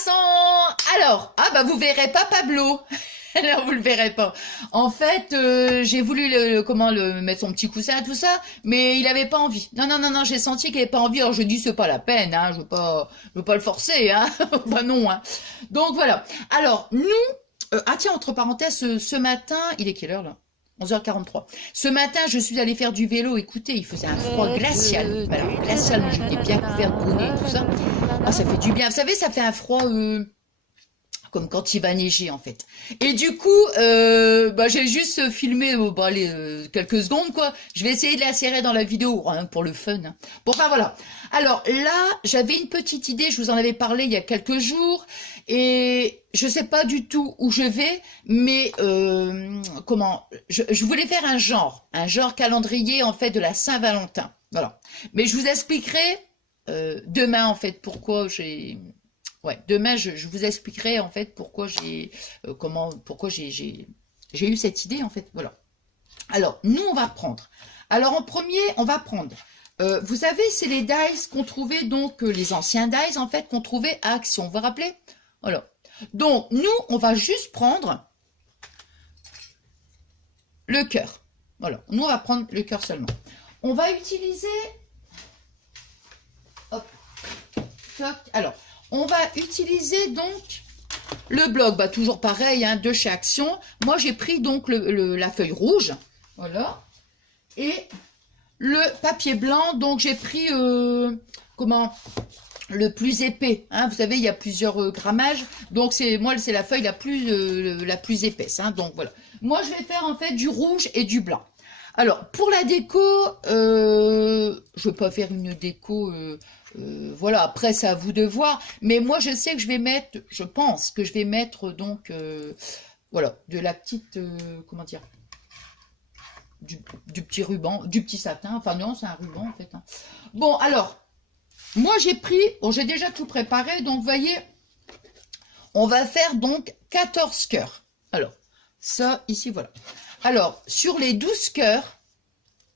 Vincent! Alors, ah bah vous verrez pas Pablo. Alors vous le verrez pas. En fait, j'ai voulu comment le mettre son petit coussin tout ça, mais il avait pas envie. Non non non non, j'ai senti qu'il avait pas envie. Alors je dis c'est pas la peine, hein, je veux pas le forcer, hein. Bah non, hein. Donc voilà. Alors nous, ah tiens entre parenthèses, ce matin, il est quelle heure là? 11h43. Ce matin, je suis allée faire du vélo. Écoutez, il faisait un froid glacial. Alors, glacial, moi j'étais bien couverte, bonnet et tout ça. Ah, ça fait du bien. Vous savez, ça fait un froid comme quand il va neiger en fait. Et du coup, bah, j'ai juste filmé bah, quelques secondes quoi. Je vais essayer de l'insérer dans la vidéo rien que pour le fun. Hein. Bon, enfin voilà. Alors là, j'avais une petite idée. Je vous en avais parlé il y a quelques jours et je sais pas du tout où je vais, mais comment je voulais faire un genre calendrier en fait de la Saint-Valentin. Voilà. Mais je vous expliquerai demain en fait pourquoi j'ai. Ouais, demain je vous expliquerai en fait pourquoi j'ai eu cette idée en fait. Voilà. Alors nous on va prendre. Alors en premier on va prendre. Vous savez c'est les dice qu'on trouvait donc les anciens dice en fait qu'on trouvait à Action. Vous vous rappelez? Voilà. Donc nous on va juste prendre le cœur. Voilà. Nous on va prendre le cœur seulement. On va utiliser. Hop. Toc. Alors. On va utiliser donc le bloc, bah, toujours pareil, hein, de chez Action. Moi, j'ai pris donc la feuille rouge, voilà, et le papier blanc. Donc, j'ai pris, comment, le plus épais. Hein, vous savez, il y a plusieurs grammages. Donc, moi, c'est la feuille la plus épaisse. Hein, donc, voilà. Moi, je vais faire en fait du rouge et du blanc. Alors, pour la déco, je ne vais pas faire une déco... voilà, après c'est à vous de voir, mais moi je sais que je pense que je vais mettre donc, voilà, de la petite, comment dire, du petit ruban, du petit satin, enfin non, c'est un ruban en fait. Hein. Bon, alors, moi j'ai pris, bon j'ai déjà tout préparé, donc vous voyez, on va faire donc 14 cœurs. Alors, ça, ici, voilà. Alors, sur les 12 cœurs,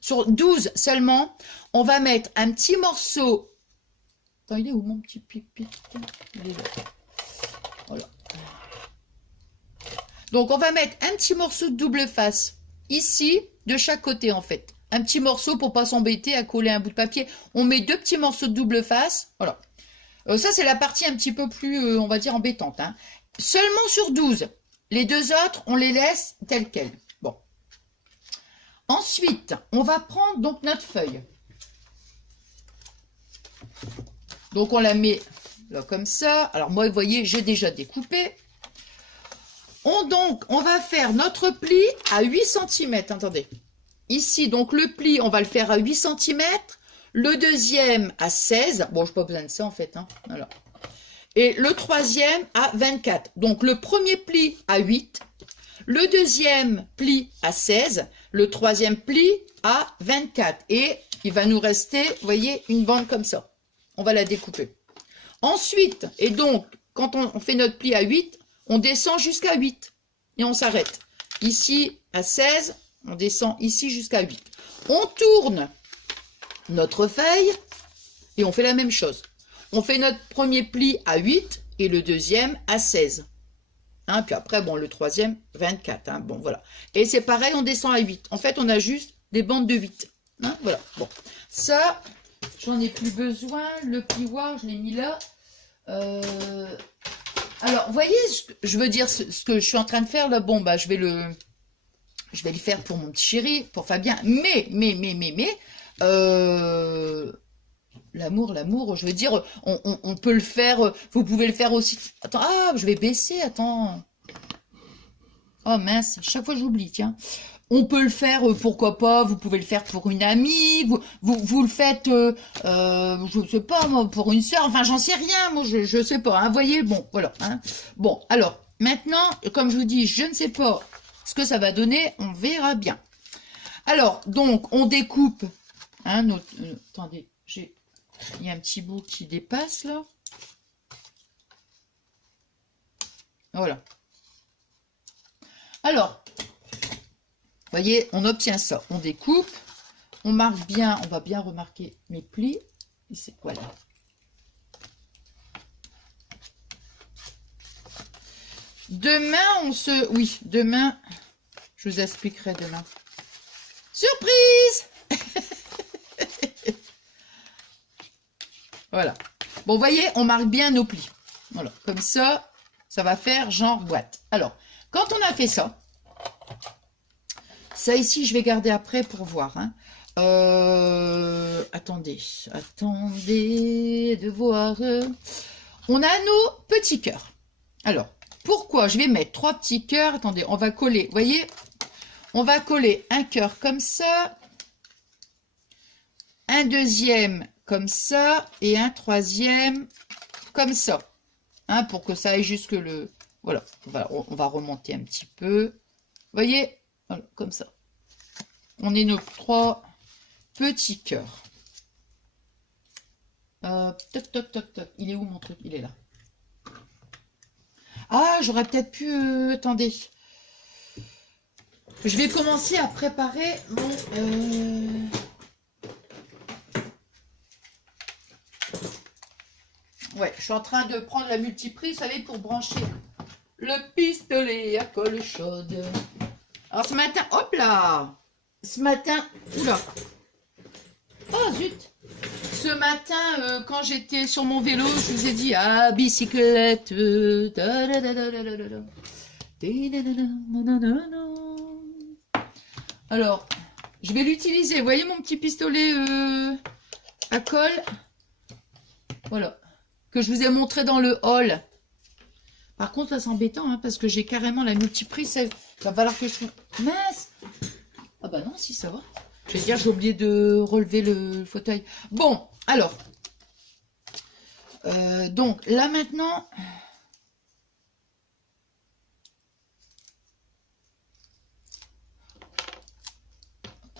sur 12 seulement, on va mettre un petit morceau. Attends, il est où mon petit pipi? Il est là. Voilà. Donc, on va mettre un petit morceau de double face, ici, de chaque côté, en fait. Un petit morceau pour pas s'embêter à coller un bout de papier. On met deux petits morceaux de double face. Voilà. Ça, c'est la partie un petit peu plus, on va dire, embêtante. Hein. Seulement sur 12. Les deux autres, on les laisse telles quelles. Bon. Ensuite, on va prendre donc notre feuille. Donc, on la met là comme ça. Alors, moi, vous voyez, j'ai déjà découpé. On va faire notre pli à 8 cm. Attendez. Ici, donc, le pli, on va le faire à 8 cm. Le deuxième à 16. Bon, je n'ai pas besoin de ça, en fait. Hein. Voilà. Et le troisième à 24. Donc, le premier pli à 8. Le deuxième pli à 16. Le troisième pli à 24. Et il va nous rester, vous voyez, une bande comme ça. On va la découper. Ensuite, et donc, quand on fait notre pli à 8, on descend jusqu'à 8. Et on s'arrête. Ici, à 16, on descend ici jusqu'à 8. On tourne notre feuille et on fait la même chose. On fait notre premier pli à 8 et le deuxième à 16. Hein, puis après, bon, le troisième, 24. Hein, bon, voilà. Et c'est pareil, on descend à 8. En fait, on a juste des bandes de 8. Hein, voilà. Bon, ça... J'en ai plus besoin. Le plioir, je l'ai mis là. Alors, vous voyez, je veux dire, ce que je suis en train de faire là, bon, bah, je vais le faire pour mon petit chéri, pour Fabien. Mais, l'amour, je veux dire, on peut le faire, vous pouvez le faire aussi. Attends, ah, je vais baisser, attends. Oh mince, chaque fois j'oublie, tiens. On peut le faire, pourquoi pas, vous pouvez le faire pour une amie, vous le faites, je sais pas, moi, pour une soeur, enfin, j'en sais rien, moi, je sais pas, hein, voyez, bon, voilà. Hein. Bon, alors, maintenant, comme je vous dis, je ne sais pas ce que ça va donner, on verra bien. Alors, donc, on découpe, hein, attendez, il y a un petit bout qui dépasse, là. Voilà. Alors, vous voyez, on obtient ça. On découpe, on marque bien, on va bien remarquer mes plis. Voilà. demain, on se... Oui, demain, je vous expliquerai demain. Surprise! Voilà. Bon, vous voyez, on marque bien nos plis. Voilà, comme ça, ça va faire genre boîte. Alors, quand on a fait ça, ça ici, je vais garder après pour voir. Hein. Attendez de voir. On a nos petits cœurs. Alors, pourquoi je vais mettre 3 petits cœurs? Attendez, on va coller, vous voyez, on va coller un cœur comme ça, un deuxième comme ça et un troisième comme ça. Hein, pour que ça aille jusque le... Voilà, on va remonter un petit peu. Vous voyez, voilà, comme ça. On est nos 3 petits cœurs. Toc, toc, toc, toc. Il est où mon truc? Il est là. Ah, j'aurais peut-être pu... attendez. Je vais commencer à préparer mon... Ouais, je suis en train de prendre la multiprise, vous savez, pour brancher le pistolet à colle chaude. Alors ce matin, hop là! Ce matin, oula! Oh zut! Ce matin, quand j'étais sur mon vélo, je vous ai dit, ah, bicyclette. Alors, je vais l'utiliser. Vous voyez mon petit pistolet à colle? Voilà. Que je vous ai montré dans le haul. Par contre, là, c'est embêtant, hein, parce que j'ai carrément la multiprise. Il va falloir que je... Mince! Ah bah non, si, ça va. Je vais dire, j'ai oublié de relever le fauteuil. Bon, alors. Donc, là, maintenant...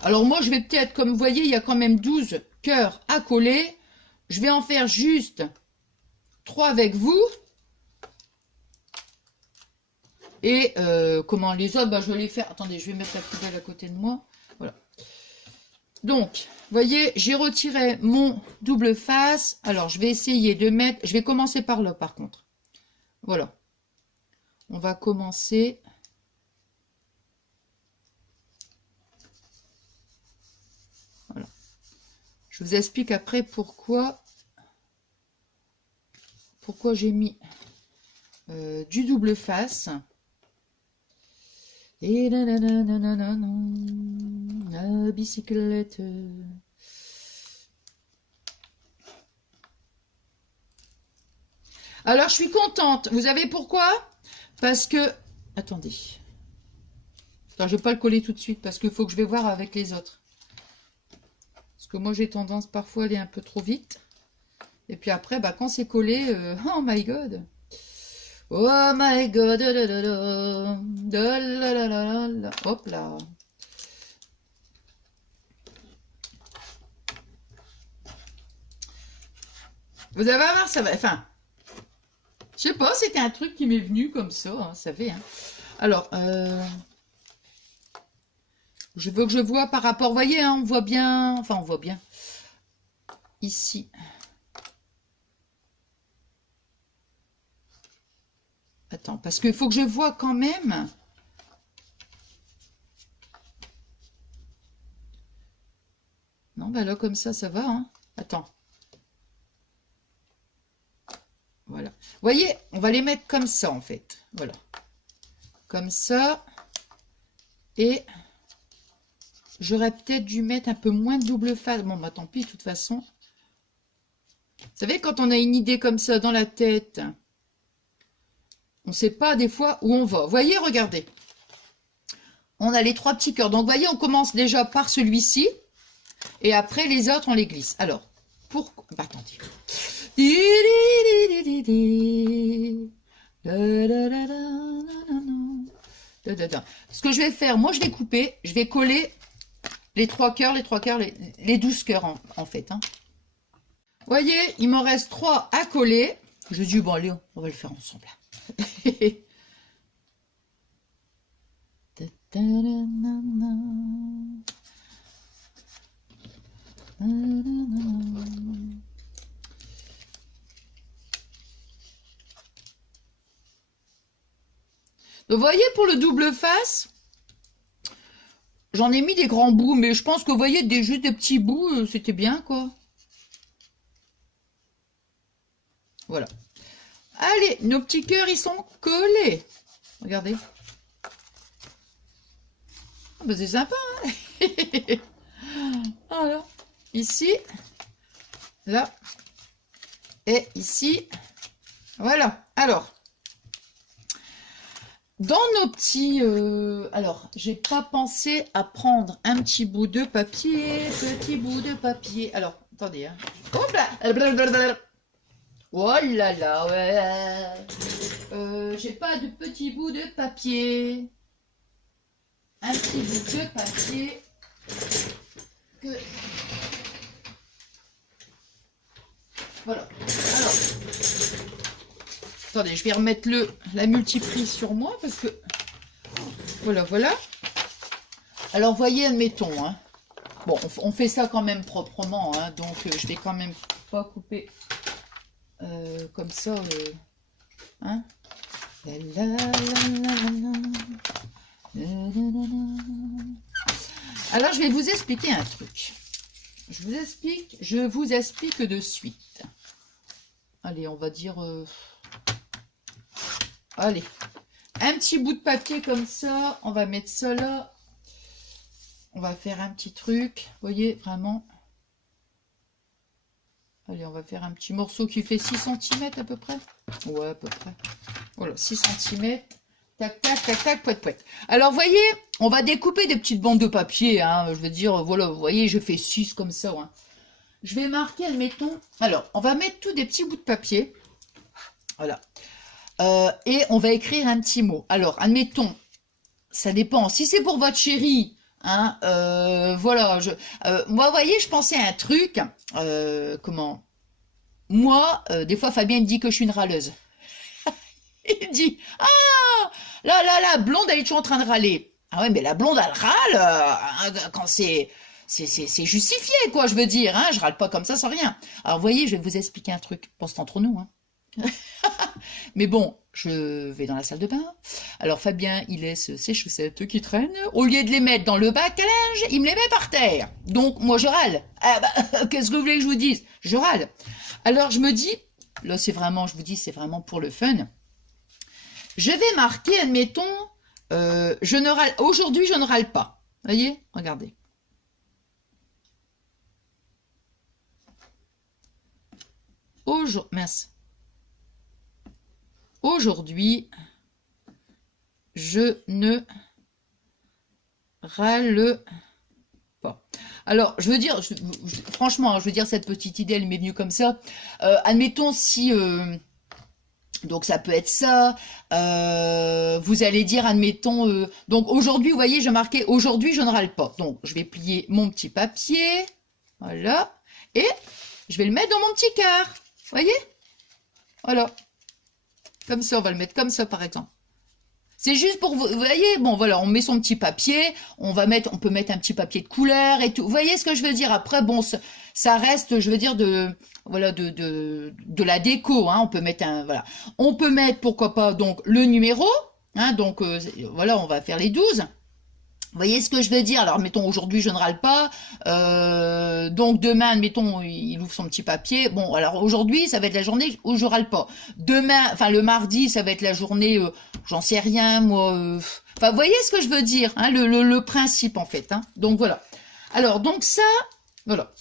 Alors, moi, je vais peut-être, comme vous voyez, il y a quand même 12 cœurs à coller. Je vais en faire juste 3 avec vous. Et comment les autres, bah, je vais les faire. Attendez, je vais mettre la poubelle à côté de moi. Voilà. Donc, vous voyez, j'ai retiré mon double face. Alors, je vais essayer de mettre... Je vais commencer par là, par contre. Voilà. On va commencer... Voilà. Je vous explique après pourquoi j'ai mis du double face. Et la bicyclette. Alors, je suis contente. Vous savez pourquoi? Parce que... Attendez. Attends, je ne vais pas le coller tout de suite parce qu'il faut que je vais voir avec les autres. Parce que moi, j'ai tendance parfois à aller un peu trop vite. Et puis après, bah, quand c'est collé... oh my God! Oh my God! Hop là! Vous allez voir, ça va... Enfin... Je sais pas, c'était un truc qui m'est venu comme ça, hein, vous savez. Hein. Alors, je veux que je vois par rapport... Vous voyez, hein, on voit bien... Enfin, on voit bien. Ici. Attends, parce qu'il faut que je vois quand même... Non, bah là, comme ça va. Hein. Attends. Voilà. Vous voyez, on va les mettre comme ça, en fait. Voilà. Comme ça. Et j'aurais peut-être dû mettre un peu moins de double face. Bon, bah tant pis, de toute façon. Vous savez, quand on a une idée comme ça dans la tête, on ne sait pas des fois où on va. Vous voyez, regardez. On a les 3 petits cœurs. Donc, vous voyez, on commence déjà par celui-ci. Et après, les autres, on les glisse. Alors, pourquoi... Bah, attendez. Ce que je vais faire, moi, je vais couper. Je vais coller les 3 cœurs, les 12 cœurs, en fait. Hein. Vous voyez, il m'en reste 3 à coller. Je dis, bon, allez, on va le faire ensemble. Donc, vous voyez, pour le double face, j'en ai mis des grands bouts, mais je pense que vous voyez, juste des petits bouts, c'était bien, quoi. Voilà. Allez, nos petits cœurs, ils sont collés. Regardez. Ah, bah, c'est sympa, hein. Alors, ici, là, et ici. Voilà. Alors, dans nos petits... alors, j'ai pas pensé à prendre un petit bout de papier. Petit bout de papier. Alors, attendez. Hein. Hop là. Oh là là, ouais. J'ai pas de petit bout de papier. Un petit bout de papier. Que... Voilà. Alors, attendez, je vais remettre la multiprise sur moi parce que... Voilà, voilà. Alors, voyez, admettons, hein. Bon, on fait ça quand même proprement, hein, donc je vais quand même pas couper comme ça, hein. Alors, je vais vous expliquer un truc. Je vous explique de suite. Allez, on va dire... Allez, un petit bout de papier comme ça. On va mettre ça là. On va faire un petit truc. Vous voyez, vraiment. Allez, on va faire un petit morceau qui fait 6 cm à peu près. Ouais, à peu près. Voilà, 6 cm. Tac, tac, tac, tac, poète, poète. Alors, vous voyez, on va découper des petites bandes de papier. Hein, je veux dire, voilà, vous voyez, je fais 6 comme ça. Hein. Je vais marquer, admettons... Alors, on va mettre tous des petits bouts de papier. Voilà. Et on va écrire un petit mot. Alors, admettons, ça dépend. Si c'est pour votre chérie, hein, voilà. Moi, vous voyez, je pensais à un truc. Comment? Moi, des fois, Fabien me dit que je suis une râleuse. Il dit, ah, là, blonde, elle est toujours en train de râler. Ah ouais, mais la blonde, elle râle quand c'est justifié, quoi, je veux dire. Hein, je râle pas comme ça sans rien. Alors, vous voyez, je vais vous expliquer un truc. Bon, c'est entre nous, hein. Mais bon, je vais dans la salle de bain. Alors Fabien, il laisse ses chaussettes qui traînent. Au lieu de les mettre dans le bac à linge, il me les met par terre. Donc moi je râle. Ah bah, qu'est-ce que vous voulez que je vous dise? Je râle. Alors je me dis, là c'est vraiment, je vous dis, c'est vraiment pour le fun. Je vais marquer, admettons, aujourd'hui je ne râle pas. Voyez, regardez. Mince. Aujourd'hui, je ne râle pas. Alors, je veux dire, franchement, je veux dire, cette petite idée, elle m'est venue comme ça. Admettons si... donc, ça peut être ça. Vous allez dire, admettons... donc, aujourd'hui, vous voyez, je marquais, aujourd'hui, je ne râle pas. Donc, je vais plier mon petit papier. Voilà. Et je vais le mettre dans mon petit cœur. Vous voyez? Voilà. Comme ça, on va le mettre comme ça, par exemple. C'est juste pour vous voyez, bon, voilà, on met son petit papier, on peut mettre un petit papier de couleur et tout. Vous voyez ce que je veux dire? Après, bon, ça reste, je veux dire, voilà, de la déco, hein. On peut mettre voilà. On peut mettre, pourquoi pas, donc, le numéro, hein. Donc, voilà, on va faire les 12. Vous voyez ce que je veux dire? Alors, mettons, aujourd'hui, je ne râle pas. Donc, demain, mettons, il ouvre son petit papier. Bon, alors, aujourd'hui, ça va être la journée où je râle pas. Demain, enfin, le mardi, ça va être la journée, j'en sais rien, moi. Enfin, vous voyez ce que je veux dire, hein, le principe, en fait. Hein. Donc, voilà. Alors, donc, ça, voilà.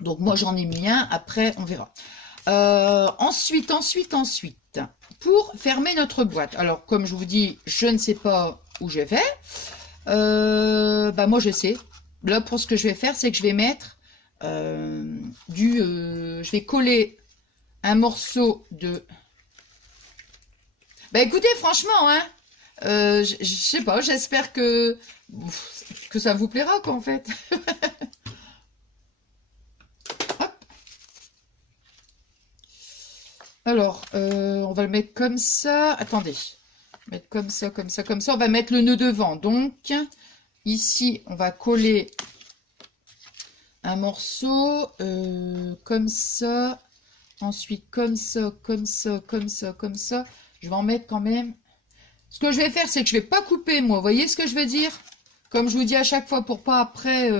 Donc, moi, j'en ai mis un. Après, on verra. Ensuite, pour fermer notre boîte. Alors, comme je vous dis, je ne sais pas où je vais. Bah moi je sais. Là pour ce que je vais faire, c'est que je vais mettre je vais coller un morceau de... Bah écoutez, franchement, hein, je sais pas, j'espère que ça vous plaira quoi en fait. Hop. Alors, on va le mettre comme ça. Attendez. Mettre comme ça, comme ça, comme ça. On va mettre le nœud devant. Donc, ici, on va coller un morceau comme ça. Ensuite, comme ça, comme ça, comme ça, comme ça. Je vais en mettre quand même Ce que je vais faire, c'est que je vais pas couper, moi. Vous voyez ce que je veux dire? Comme je vous dis à chaque fois, pour pas après...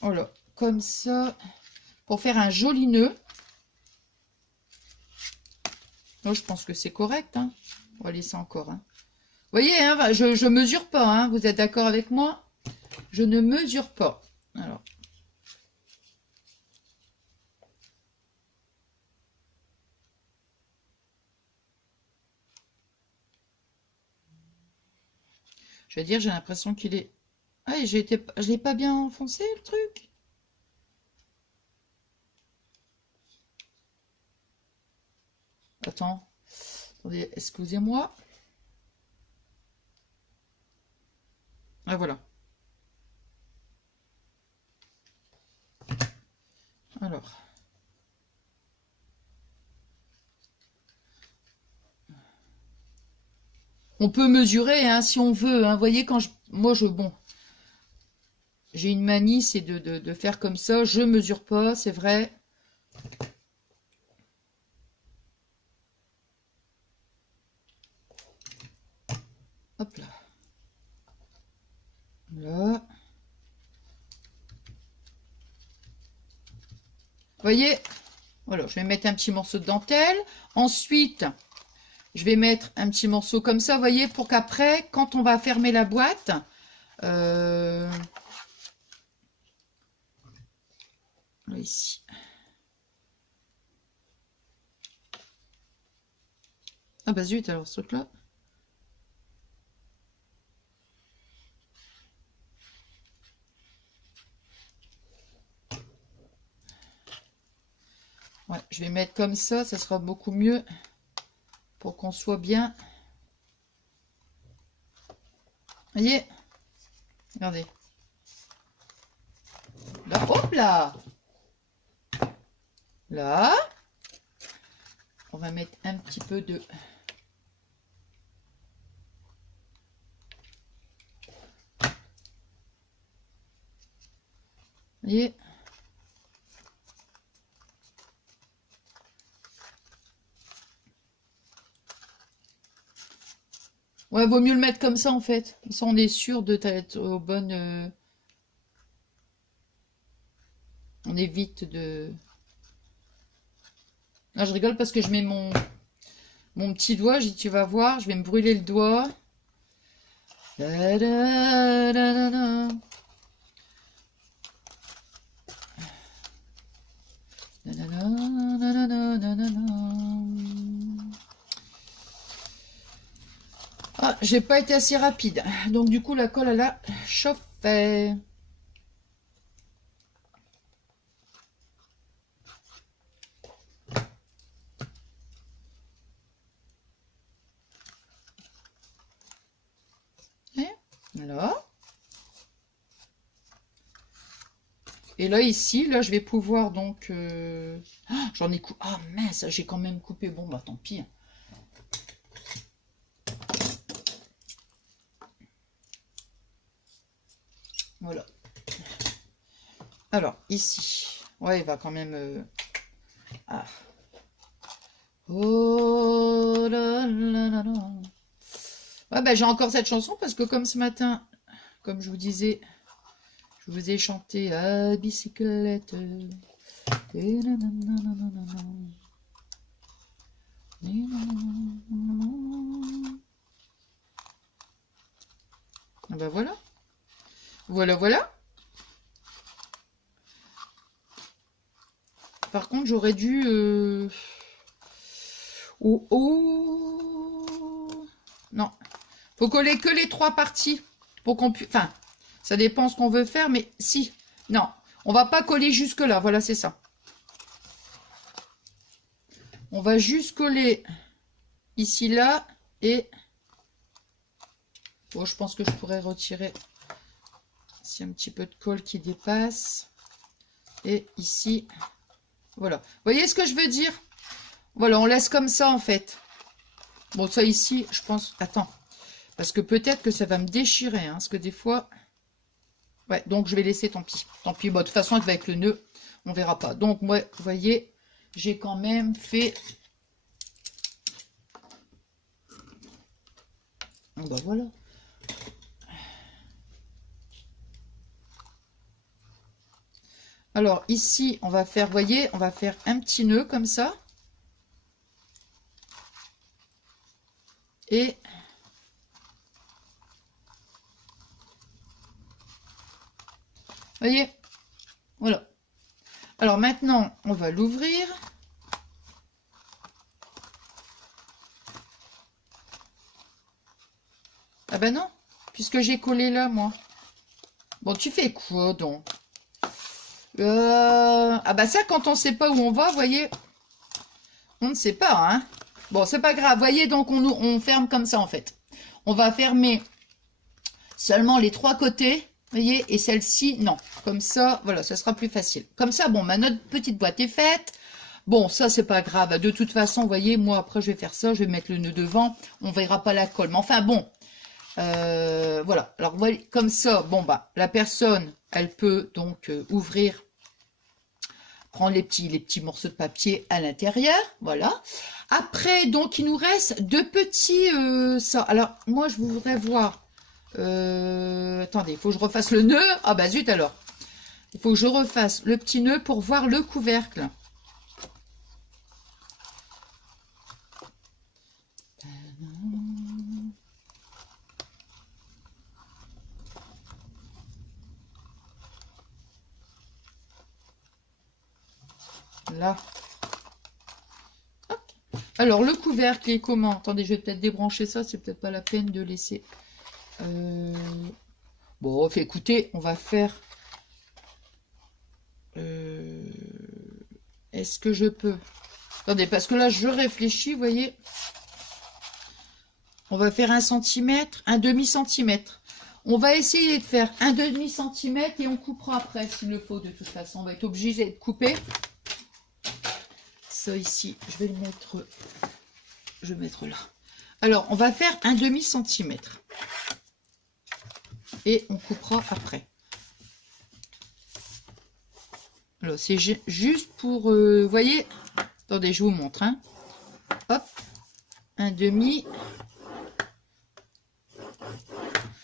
Voilà, comme ça. Pour faire un joli nœud. Là, je pense que c'est correct. Hein. On va laisser encore. Hein. Vous voyez, hein, je mesure pas. Hein. Vous êtes d'accord avec moi? Je ne mesure pas. Alors. Je vais dire, j'ai l'impression qu'il est... Ah, je l'ai pas bien enfoncé, le truc. Attends. Attendez, excusez-moi. Ah, voilà. Alors. On peut mesurer, hein, si on veut. Hein. Vous voyez, quand bon, j'ai une manie, c'est de faire comme ça. Je mesure pas, c'est vrai. Hop là. Là. Vous voyez, voilà, je vais mettre un petit morceau de dentelle. Ensuite, je vais mettre un petit morceau comme ça, vous voyez, pour qu'après, quand on va fermer la boîte, là, ici. Ah bah zut, alors ce truc-là. Ouais, je vais mettre comme ça sera beaucoup mieux pour qu'on soit bien. Vous voyez? Regardez. Là, hop là! Là. On va mettre un petit peu de... Vous voyez? Ouais, vaut mieux le mettre comme ça en fait. Comme ça, on est sûr de être aux bonnes... On évite de... Là, je rigole parce que je mets mon petit doigt. Je dis, tu vas voir, je vais me brûler le doigt. Da, da, da, da, da. Ah, j'ai pas été assez rapide. Donc du coup, la colle, elle a chauffé. Là. Et là, ici, là, je vais pouvoir donc... j'en ai coupé... Ah mince, j'ai quand même coupé. Bon, bah tant pis. Voilà. Alors, ici. Ouais, il va quand même... Ah. Oh là là là là. Ouais, bah j'ai encore cette chanson parce que comme ce matin, comme je vous disais... Je vous ai chanté à bicyclette. Ah ben voilà. Voilà, voilà. Par contre, j'aurais dû... Oh, oh. Non. Faut coller que les 3 parties pour qu'on puisse... Enfin... Ça dépend ce qu'on veut faire, mais si. Non, on va pas coller jusque là. Voilà, c'est ça. On va juste coller ici, là. Et... Bon, je pense que je pourrais retirer. C'est un petit peu de colle qui dépasse. Et ici. Voilà. Vous voyez ce que je veux dire? Voilà, on laisse comme ça, en fait. Bon, ça ici, je pense... Attends. Parce que peut-être que ça va me déchirer. Hein, parce que des fois... Ouais, donc je vais laisser, tant pis. Tant pis, bon, de toute façon, avec le nœud, on verra pas. Donc, moi, vous voyez, j'ai quand même fait... Bah voilà. Alors ici, on va faire, voyez, on va faire un petit nœud comme ça. Et voyez, voilà. Alors maintenant, on va l'ouvrir. Ah bah non, puisque j'ai collé là, moi. Bon, tu fais quoi donc? Ah bah ça, quand on sait pas où on va, voyez, on ne sait pas, hein. Bon, c'est pas grave. Voyez, donc on ferme comme ça, en fait. On va fermer seulement les 3 côtés, voyez, et celle-ci, non. Comme ça, voilà, ça sera plus facile. Comme ça, bon, notre petite boîte est faite. Bon, ça, c'est pas grave. De toute façon, vous voyez, moi, après, je vais faire ça. Je vais mettre le nœud devant. On verra pas la colle. Mais enfin, bon. Voilà. Alors, voyez, comme ça, bon, bah, la personne, elle peut donc ouvrir, prendre les petits morceaux de papier à l'intérieur. Voilà. Après, donc, il nous reste 2 petits... ça. Alors, moi, je voudrais voir... attendez, il faut que je refasse le nœud. Ah, bah, zut, alors. Il faut que je refasse le petit nœud pour voir le couvercle. Là. Hop. Alors, le couvercle est comment? Attendez, je vais peut-être débrancher ça. C'est peut-être pas la peine de laisser... Bon, écoutez, on va faire... Est-ce que je peux... Attendez, parce que là, je réfléchis, vous voyez. On va faire 1 centimètre, un demi-centimètre. On va essayer de faire un demi-centimètre et on coupera après s'il le faut. De toute façon, on va être obligé de couper. Ça ici, je vais le mettre... Je vais mettre là. Alors, on va faire un demi-centimètre. Et on coupera après. Alors, c'est juste pour... vous voyez... Attendez, je vous montre. Hein. Hop. Un demi.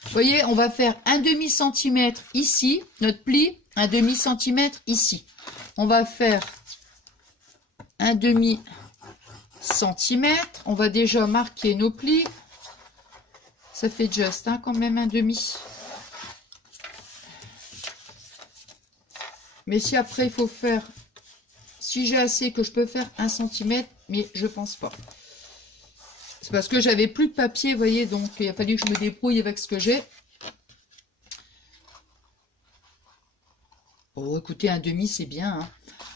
Vous voyez, on va faire un demi-centimètre ici. Notre pli, un demi-centimètre ici. On va faire un demi-centimètre. On va déjà marquer nos plis. Ça fait juste, hein, quand même un demi. Mais si après, il faut faire... Si j'ai assez que je peux faire 1 centimètre, mais je pense pas. C'est parce que j'avais plus de papier, vous voyez, donc il a fallu que je me débrouille avec ce que j'ai. Oh, écoutez, un demi, c'est bien. Hein.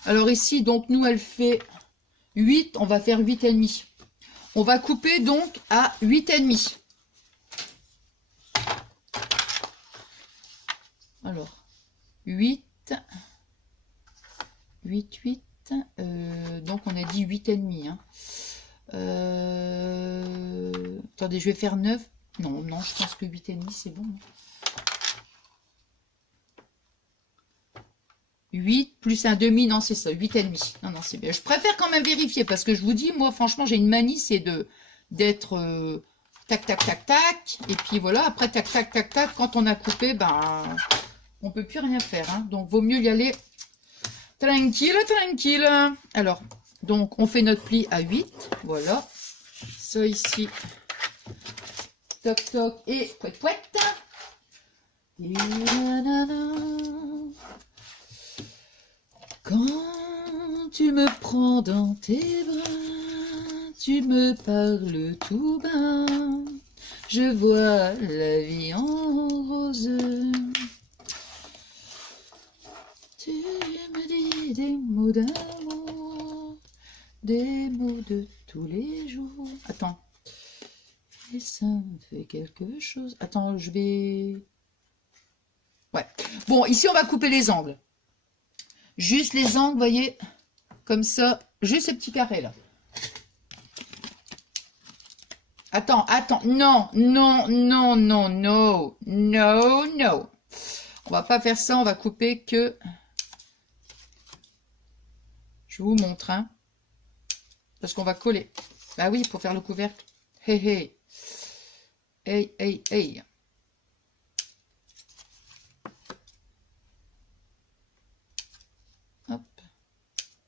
Alors ici, donc nous, elle fait 8, on va faire 8,5. On va couper donc à 8,5. Alors, 8, 8. Donc on a dit 8,5. Hein. Attendez, je vais faire 9. Non, je pense que 8,5 c'est bon. 8 plus un demi, non c'est ça, 8,5. Non, c'est bien. Je préfère quand même vérifier parce que je vous dis, moi franchement j'ai une manie, c'est d'être tac, tac, tac, tac. Et puis voilà, après tac, tac, tac, tac, quand on a coupé, ben on peut plus rien faire. Hein. Donc vaut mieux y aller tranquille, tranquille. Alors, donc, on fait notre pli à 8. Voilà. Ça ici. Toc, toc. Et pouet, pouet. Quand tu me prends dans tes bras, tu me parles tout bas. Je vois la vie en rose. Tu me dis des mots d'amour, des mots de tous les jours. Attends. Et ça me fait quelque chose. Attends, je vais... Ouais. Bon, ici, on va couper les angles. Juste les angles, vous voyez, comme ça. Juste ces petits carrés, là. Attends. Non. On va pas faire ça, on va couper que... Je vous montre, hein. Parce qu'on va coller. Bah oui, pour faire le couvercle. Hé, hé. Hey, hey, hey. Hop.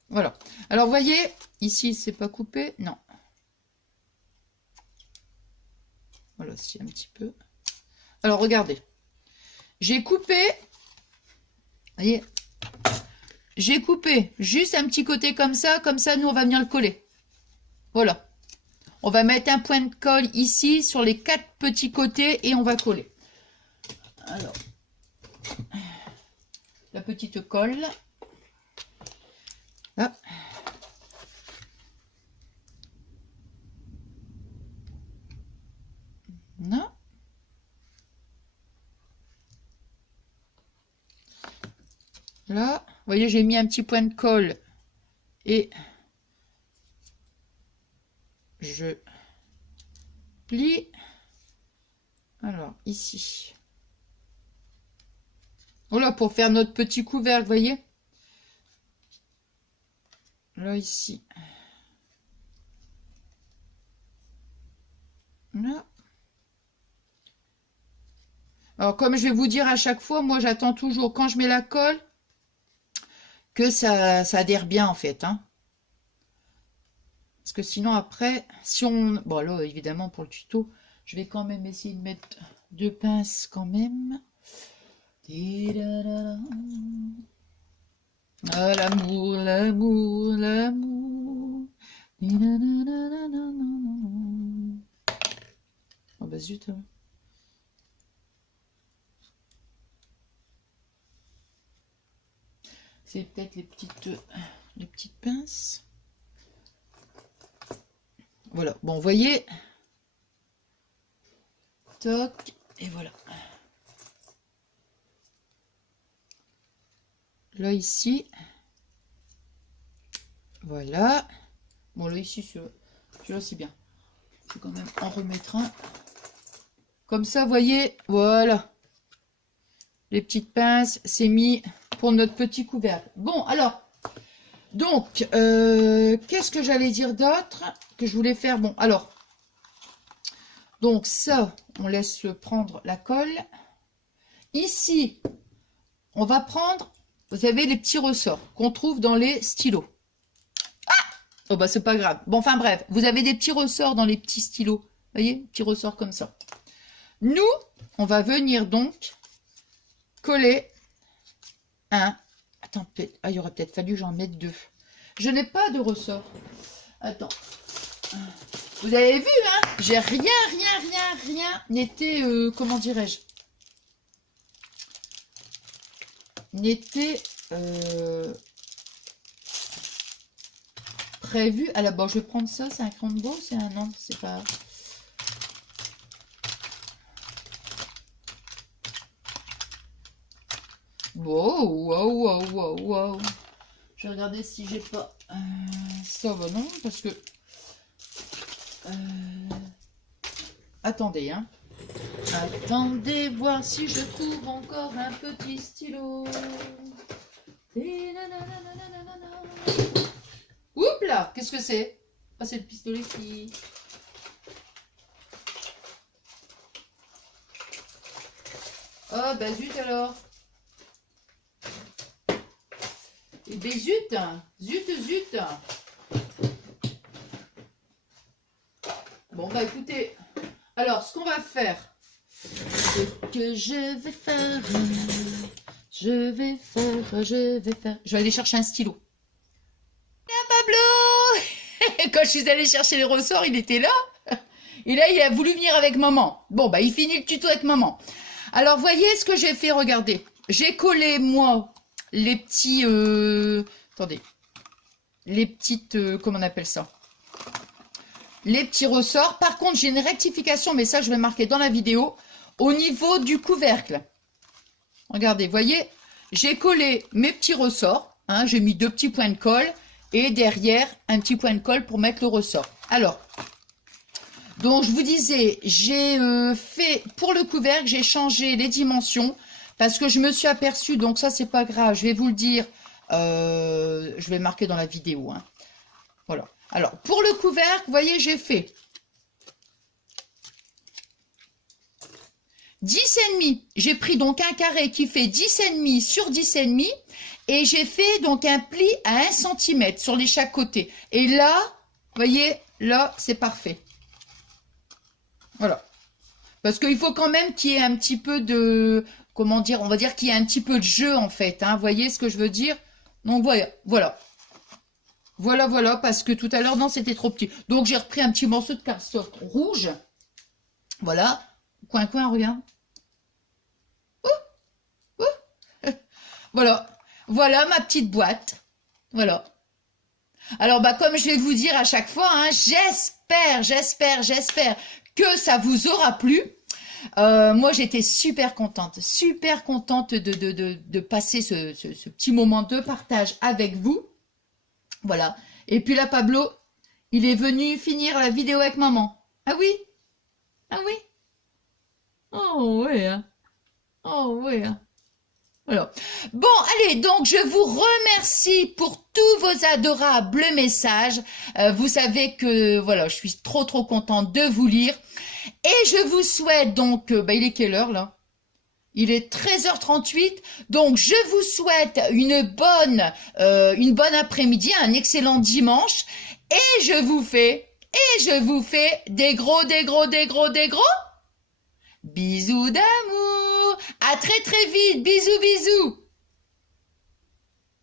Voilà. Alors, vous voyez, ici, c'est pas coupé. Non. Voilà, si, un petit peu. Alors, regardez. J'ai coupé. Vous voyez, j'ai coupé juste un petit côté comme ça, nous on va venir le coller. Voilà. On va mettre un point de colle ici sur les 4 petits côtés et on va coller. Alors, la petite colle. Là. Non. Là, vous voyez, j'ai mis un petit point de colle et je plie. Alors, ici. Voilà, pour faire notre petit couvercle, vous voyez. Là, ici. Là. Alors, comme je vais vous dire à chaque fois, moi, j'attends toujours, quand je mets la colle, que ça adhère bien, en fait. Hein. Parce que sinon, après, si on... Bon, là, évidemment, pour le tuto, je vais quand même essayer de mettre 2 pinces quand même. Ah, l'amour, l'amour, l'amour. Oh, bah zut, hein. C'est peut-être les petites pinces. Voilà, bon, vous voyez. Toc, et voilà. Là, ici. Voilà. Bon, là, ici, celui-là, c'est bien. Je vais quand même en remettre un. Comme ça, vous voyez, voilà. Les petites pinces, c'est mis pour notre petit couvercle. Bon, alors, donc, qu'est-ce que j'allais dire d'autre que je voulais faire? Bon, alors, donc ça, on laisse prendre la colle. Ici, on va prendre, vous avez les petits ressorts qu'on trouve dans les stylos. Ah! Oh bah c'est pas grave. Bon, enfin bref, vous avez des petits ressorts dans les petits stylos. Vous voyez, petits ressorts comme ça. Nous, on va venir donc coller un... Attends, ah, il aurait peut-être fallu que j'en mette 2. Je n'ai pas de ressort. Attends. Vous avez vu, hein? J'ai rien n'était, comment dirais-je? N'était prévu. Alors, bon, je vais prendre ça. C'est un crayon de beau? C'est un... Non, c'est pas... Wow. Je vais regarder si j'ai pas ça. Va non, parce que attendez, hein. Attendez, voir si je trouve encore un petit stylo. Oups là, qu'est-ce que c'est? Ah, c'est le pistolet qui... Oh, bah zut alors. Et ben zut. Bon, bah écoutez, alors ce qu'on va faire, ce que je vais faire, je vais aller chercher un stylo. Ah, Pablo. Quand je suis allée chercher les ressorts, il était là. Et là, il a voulu venir avec maman. Bon, bah il finit le tuto avec maman. Alors, voyez ce que j'ai fait, regardez. J'ai collé, moi, les petits... attendez. Les petites... comment on appelle ça? Les petits ressorts. Par contre, j'ai une rectification, mais ça, je vais marquer dans la vidéo. Au niveau du couvercle. Regardez, voyez, j'ai collé mes petits ressorts. Hein, j'ai mis 2 petits points de colle. Et derrière, un petit point de colle pour mettre le ressort. Alors, donc je vous disais, j'ai fait, pour le couvercle, j'ai changé les dimensions. Parce que je me suis aperçue, donc ça, c'est pas grave. Je vais vous le dire. Je vais marquer dans la vidéo. Hein. Voilà. Alors, pour le couvercle, vous voyez, j'ai fait 10,5. J'ai pris donc un carré qui fait 10,5 sur 10,5 et j'ai fait donc un pli à 1 cm sur les chaque côté. Et là, vous voyez, là, c'est parfait. Voilà. Parce qu'il faut quand même qu'il y ait un petit peu de, comment dire, on va dire qu'il y ait un petit peu de jeu en fait. Hein, vous voyez ce que je veux dire? Donc voilà, voilà. Voilà, voilà, parce que tout à l'heure, non, c'était trop petit. Donc j'ai repris un petit morceau de cardstock rouge. Voilà. Coin, coin, regarde. Voilà. Voilà ma petite boîte. Voilà. Alors, bah, comme je vais vous dire à chaque fois, hein, j'espère que ça vous aura plu. Moi, j'étais super contente de passer ce petit moment de partage avec vous. Voilà. Et puis là, Pablo, il est venu finir la vidéo avec maman. Ah oui? Ah oui? Oh ouais, hein. Oh ouais, hein. Voilà. Bon, allez, donc je vous remercie pour tous vos adorables messages. Vous savez que, voilà, je suis trop contente de vous lire. Et je vous souhaite donc, il est quelle heure là? Il est 13h38, donc je vous souhaite une bonne après-midi, un excellent dimanche. Et je vous fais des gros bisous d'amour. À très vite. Bisous.